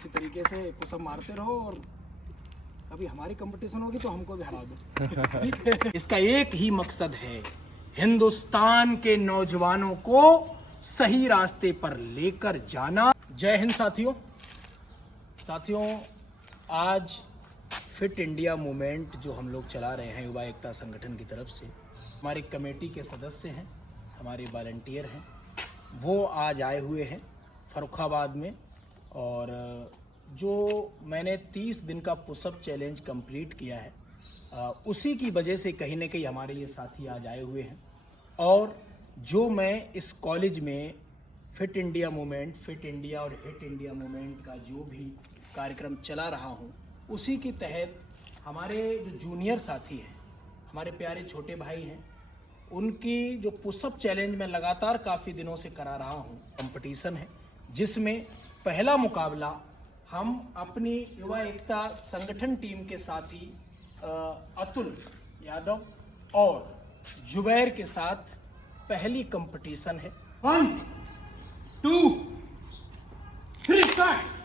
इसी तरीके से पुशअप मारते रहो और कभी हमारी कंपटीशन होगी तो हमको भी हरा दो। ठीक है? इसका एक ही मकसद है, हिंदुस्तान के नौजवानों को सही रास्ते पर लेकर जाना। जय हिंद साथियों। आज फिट इंडिया मूवमेंट जो हम लोग चला रहे हैं युवा एकता संगठन की तरफ से, हमारी कमेटी के सदस्य हैं, हमारे वॉलंटियर हैं, वो आज आए हुए हैं फर्रुखाबाद में। और जो मैंने 30 दिन का पुशअप चैलेंज कंप्लीट किया है, उसी की वजह से कहीं ना कहीं हमारे ये साथी आज आए हुए हैं। और जो मैं इस कॉलेज में fit India movement, fit India और हिट इंडिया मूवमेंट का जो भी कार्यक्रम चला रहा हूँ, उसी के तहत हमारे जो जूनियर साथी हैं, हमारे प्यारे छोटे भाई हैं, उनकी जो पुशअप चैलेंज मैं लगातार काफ़ी दिनों से करा रहा हूँ, कंपटीशन है जिसमें पहला मुकाबला हम अपनी युवा एकता संगठन टीम के साथी अतुल यादव और जुबैर के साथ पहली कंपटीशन है। 1 2 3 स्टार्ट।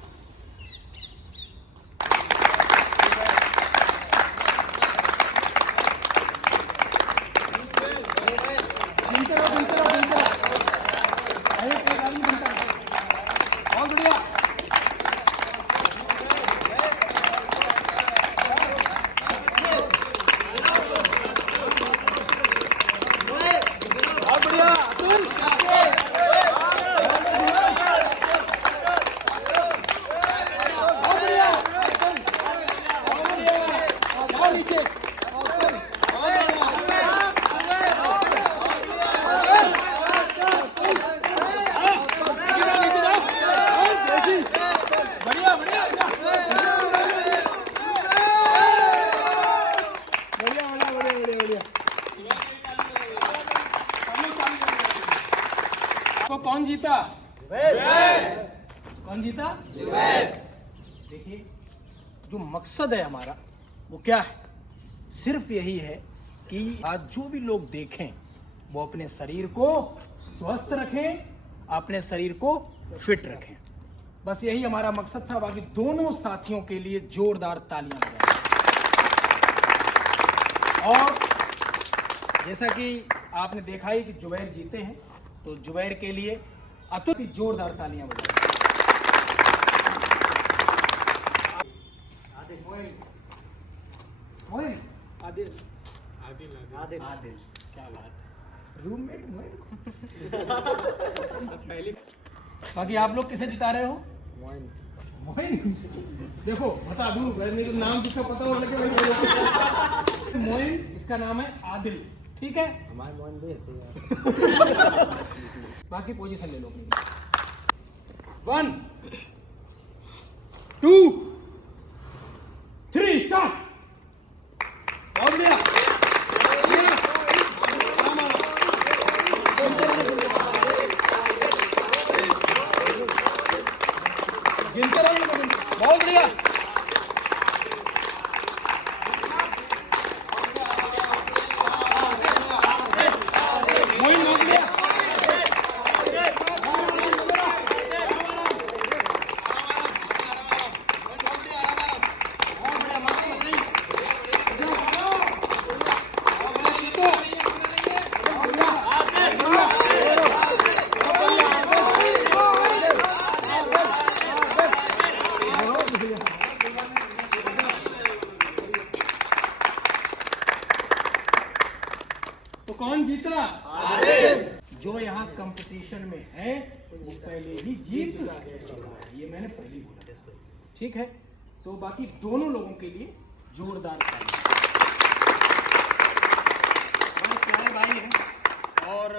तो कौन जीता? कौन जीता? देखिए, जो मकसद है हमारा वो क्या है? सिर्फ यही है कि आज जो भी लोग देखें वो अपने शरीर को स्वस्थ रखें, अपने शरीर को फिट रखें। बस यही हमारा मकसद था। बाकी दोनों साथियों के लिए जोरदार तालियां बजाएं। और जैसा कि आपने देखा ही कि जुबैर जीते हैं, तो जुबैर के लिए अतुल की जोरदार तालियां बजाएं। आदिल, क्या बात है, रूममेट पहली। बाकी आप लोग किसे जिता रहे हो? मोइन। देखो बता दूं, मेरे नाम जिसका पता हो लेकिन मोइन, इसका नाम है आदिल। ठीक है, हमारे मोइन भी। बाकी पोजीशन ले लो। 1 2 3 स्टार्ट। बहुत बढ़िया। गिनते रहो, बहुत बढ़िया। तो कौन जीता? जो यहाँ कंपटीशन में है वो पहले ही जीत चुका है, ये मैंने पहले बोला। ठीक है, तो बाकी दोनों लोगों के लिए जोरदार ताली। प्यारे भाई हैं और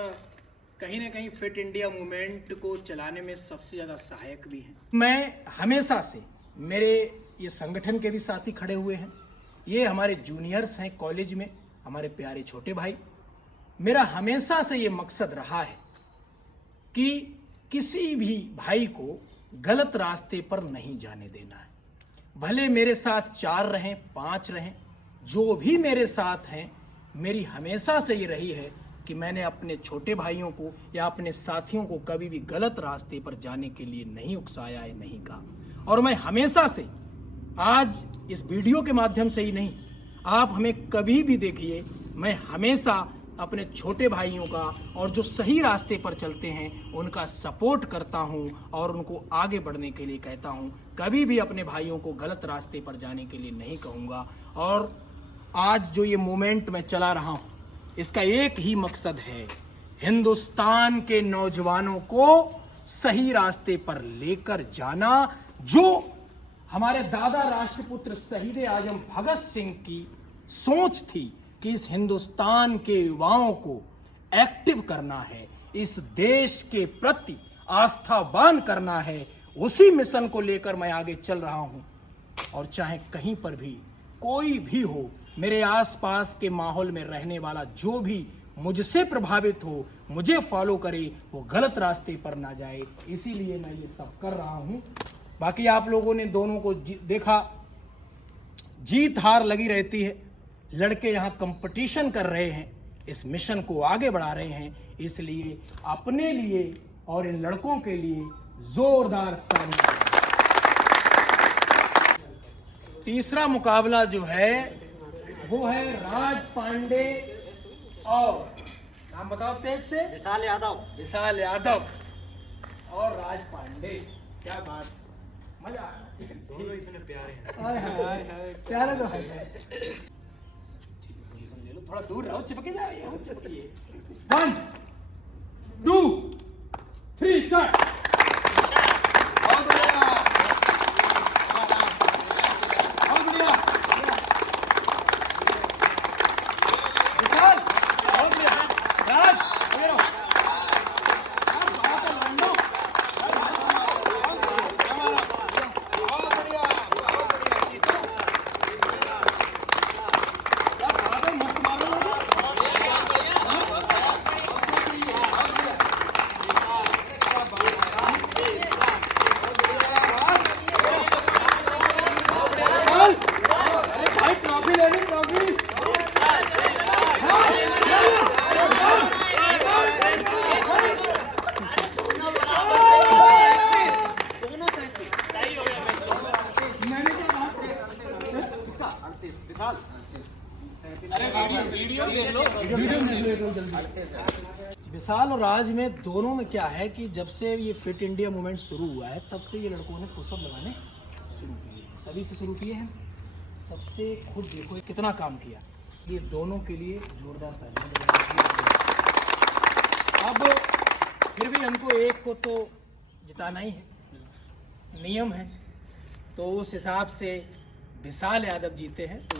कहीं ना कहीं फिट इंडिया मूवमेंट को चलाने में सबसे ज्यादा सहायक भी हैं। मैं हमेशा से, मेरे ये संगठन के भी साथी खड़े हुए हैं, ये हमारे जूनियर्स हैं कॉलेज में, हमारे प्यारे छोटे भाई। मेरा हमेशा से ये मकसद रहा है कि किसी भी भाई को गलत रास्ते पर नहीं जाने देना है। भले मेरे साथ 4 रहें, 5 रहें, जो भी मेरे साथ हैं, मेरी हमेशा से ये रही है कि मैंने अपने छोटे भाइयों को या अपने साथियों को कभी भी गलत रास्ते पर जाने के लिए नहीं उकसाया है, नहीं कहा। और मैं हमेशा से, आज इस वीडियो के माध्यम से ही नहीं, आप हमें कभी भी देखिए, मैं हमेशा अपने छोटे भाइयों का और जो सही रास्ते पर चलते हैं उनका सपोर्ट करता हूं और उनको आगे बढ़ने के लिए कहता हूं। कभी भी अपने भाइयों को गलत रास्ते पर जाने के लिए नहीं कहूँगा। और आज जो ये मूवमेंट मैं चला रहा हूं, इसका एक ही मकसद है, हिंदुस्तान के नौजवानों को सही रास्ते पर लेकर जाना। जो हमारे दादा राष्ट्रपुत्र शहीद आजम भगत सिंह की सोच थी कि इस हिंदुस्तान के युवाओं को एक्टिव करना है, इस देश के प्रति आस्थावान करना है, उसी मिशन को लेकर मैं आगे चल रहा हूं। और चाहे कहीं पर भी कोई भी हो, मेरे आसपास के माहौल में रहने वाला जो भी मुझसे प्रभावित हो, मुझे फॉलो करे, वो गलत रास्ते पर ना जाए, इसीलिए मैं ये सब कर रहा हूं। बाकी आप लोगों ने दोनों को देखा, जीत हार लगी रहती है। लड़के यहाँ कंपटीशन कर रहे हैं, इस मिशन को आगे बढ़ा रहे हैं, इसलिए अपने लिए और इन लड़कों के लिए जोरदार तालियां। तीसरा मुकाबला जो है वो है राज पांडे और, नाम बताओ तेज से, विशाल यादव। विशाल यादव और राज पांडे। क्या बात, मजा आया। दोनों इतने प्यारे हैं। हाय हाय हाय, प्यारे तो है। पोजीशन ले लो, थोड़ा दूर रहो, चिपके जाओ, चिपकिए। 1 2 3 स्टार्ट। बहुत बढ़िया, बहुत बढ़िया। विशाल, बहुत बढ़िया। राज, आगे रहो। विशाल और राज में दोनों में क्या है कि जब से ये फिट इंडिया मूवमेंट शुरू हुआ है, तब से ये लड़कों ने पुशअप लगाने शुरू किए, तभी से शुरू किए हैं। तब से खुद देखो कितना काम किया। ये दोनों के लिए जोरदार तालियां। अब फिर भी हमको एक को तो जिताना ही है, नियम है, तो उस हिसाब से विशाल यादव जीते हैं तो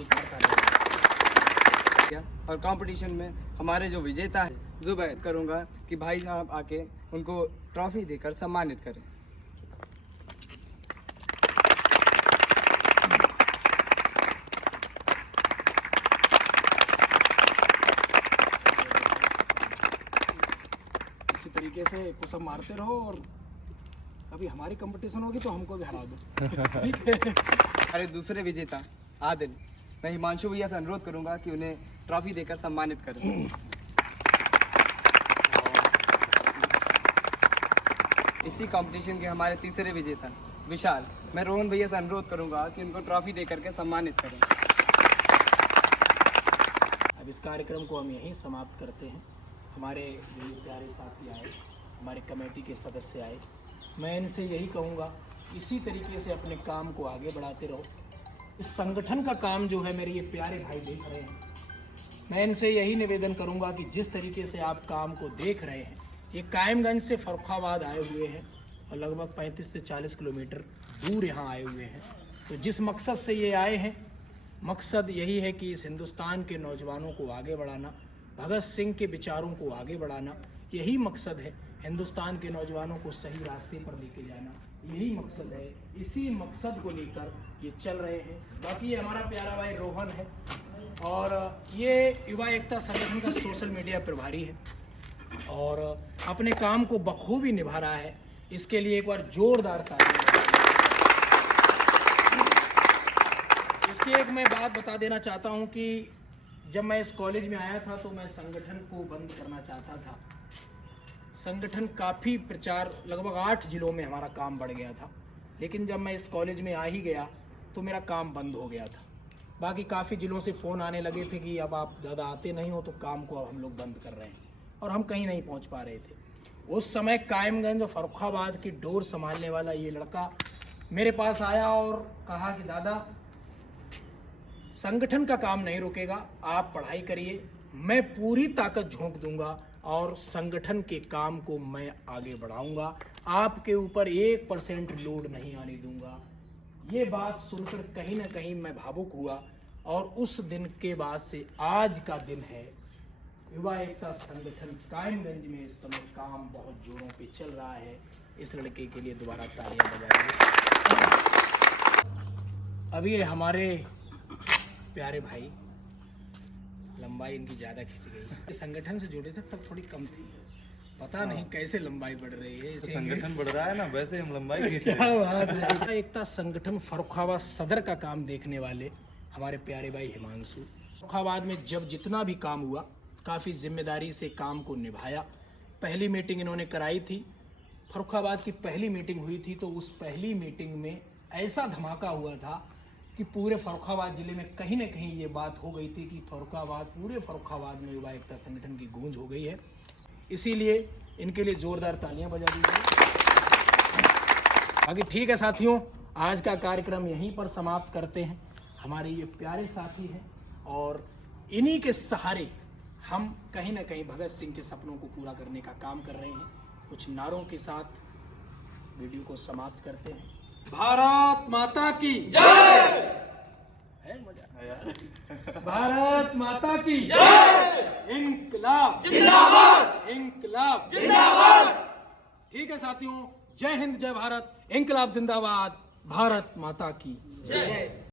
और कंपटीशन में हमारे जो विजेता है, जुबैर करूंगा कि भाई साहब आके उनको ट्रॉफी देकर सम्मानित करें। इसी तरीके से पुशअप मारते रहो और कभी हमारी कंपटीशन होगी तो हमको भी हरा दो। हमारे दूसरे विजेता आदिल, मैं हिमांशु भैया से अनुरोध करूंगा कि उन्हें ट्रॉफी देकर सम्मानित करें। इसी कंपटीशन के हमारे तीसरे विजेता विशाल, मैं रोहन भैया से अनुरोध करूंगा कि उनको ट्रॉफी देकर के सम्मानित करें। अब इस कार्यक्रम को हम यहीं समाप्त करते हैं। हमारे जो प्यारे साथी आए, हमारे कमेटी के सदस्य आए, मैं इनसे यही कहूँगा, इसी तरीके से अपने काम को आगे बढ़ाते रहो। इस संगठन का काम जो है मेरे ये प्यारे भाई देख रहे हैं, मैं इनसे यही निवेदन करूंगा कि जिस तरीके से आप काम को देख रहे हैं, ये कायमगंज से फर्रुखाबाद आए हुए हैं और लगभग 35 से 40 किलोमीटर दूर यहाँ आए हुए हैं। तो जिस मकसद से ये आए हैं, मकसद यही है कि इस हिंदुस्तान के नौजवानों को आगे बढ़ाना, भगत सिंह के विचारों को आगे बढ़ाना, यही मकसद है। हिंदुस्तान के नौजवानों को सही रास्ते पर लेके जाना, यही मकसद है। इसी मकसद को लेकर ये चल रहे हैं। बाकी ये हमारा प्यारा भाई रोहन है और ये युवा एकता संगठन का सोशल मीडिया प्रभारी है और अपने काम को बखूबी निभा रहा है। इसके लिए एक बार जोरदार तालियां। इसकी एक मैं बात बता देना चाहता हूँ कि जब मैं इस कॉलेज में आया था तो मैं संगठन को बंद करना चाहता था। संगठन काफ़ी प्रचार, लगभग 8 जिलों में हमारा काम बढ़ गया था, लेकिन जब मैं इस कॉलेज में आ ही गया तो मेरा काम बंद हो गया था। बाकी काफ़ी जिलों से फ़ोन आने लगे थे कि अब आप ज़्यादा आते नहीं हो तो काम को अब हम लोग बंद कर रहे हैं, और हम कहीं नहीं पहुंच पा रहे थे। उस समय कायमगंज और फर्रुखाबाद की डोर संभालने वाला ये लड़का मेरे पास आया और कहा कि दादा, संगठन का काम नहीं रुकेगा, आप पढ़ाई करिए, मैं पूरी ताकत झोंक दूंगा और संगठन के काम को मैं आगे बढ़ाऊंगा, आपके ऊपर 1% लोड नहीं आने दूंगा। ये बात सुनकर कहीं ना कहीं मैं भावुक हुआ, और उस दिन के बाद से आज का दिन है। युवा एकता संगठन कायमगंज में इस समय काम बहुत जोरों पे चल रहा है। इस लड़के के लिए दोबारा तालियां बजाइए। अब ये हमारे प्यारे भाई, लंबाई इनकी ज़्यादा खिंच गई। संगठन से जुड़े थे तब थोड़ी कम थी, पता नहीं कैसे लंबाई बढ़ रही है। तो संगठन बढ़ रहा है ना, वैसे हम लंबाई खींच क्या बात है। एकता संगठन फर्रुखाबाद सदर का काम देखने वाले हमारे प्यारे भाई हिमांशु, फर्रुखाबाद में जब जितना भी काम हुआ काफ़ी जिम्मेदारी से काम को निभाया। पहली मीटिंग इन्होंने कराई थी, फर्रुखाबाद की पहली मीटिंग हुई थी, तो उस पहली मीटिंग में ऐसा धमाका हुआ था कि पूरे फर्रुखाबाद जिले में कहीं न कहीं ये बात हो गई थी कि पूरे फर्रुखाबाद में युवा एकता संगठन की गूंज हो गई है। इसीलिए इनके लिए जोरदार तालियां बजा दीजिए। बाकी ठीक है साथियों, आज का कार्यक्रम यहीं पर समाप्त करते हैं। हमारे ये प्यारे साथी हैं और इन्हीं के सहारे हम कहीं ना कहीं भगत सिंह के सपनों को पूरा करने का काम कर रहे हैं। कुछ नारों के साथ वीडियो को समाप्त करते हैं। भारत माता की जय। है मजा। भारत माता की जय। इंकलाब जिंदाबाद, इंकलाब जिंदाबाद। ठीक है साथियों, जय हिंद, जय भारत, इंकलाब जिंदाबाद, भारत माता की जय।